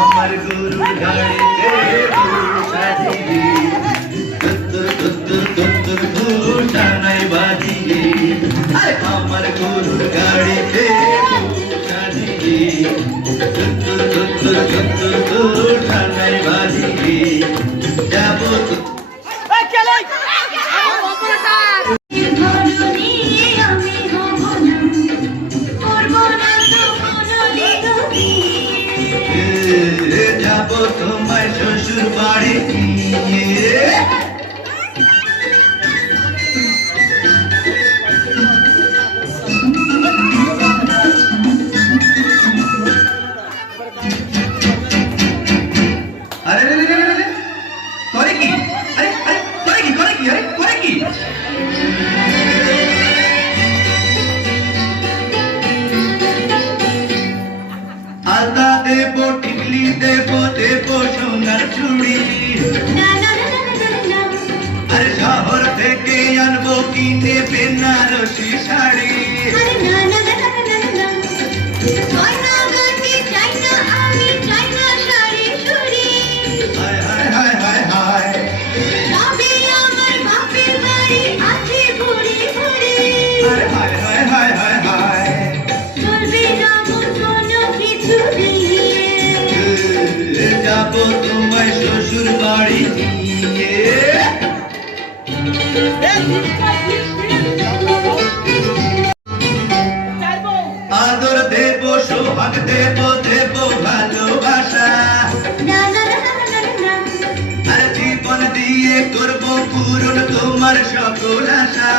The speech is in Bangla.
আমার গরু গাড়িতে বসা দিবি, ঘুষানাই বাজিয়ে। আরে আমার গরু গাড়িতে বসা দিবি, ঘুষানাই বাজিয়ে। যাবো যাবো তোমার শ্বশুর বাড়ি নিয়ে। আরে করে কি? আরে আরে করে কি? করে কি? আরে করে কি? আলতা দেব, টিকলি দেব, দেব সোনার চুড়ি। আরে শহর থেকে আনবো কিনে বেনারসি শাড়ি। হায় হায় হায় হায় হায়, আরে হায় হায় হায় হায় হায়। যাবো তোমার শ্বশুর বাড়ি নিয়ে। আদর দেব, সোহাগ দেব, দেব ভালোবাসা। আর জীবন দিয়ে করবো পূরণ তোমার সকল আশা।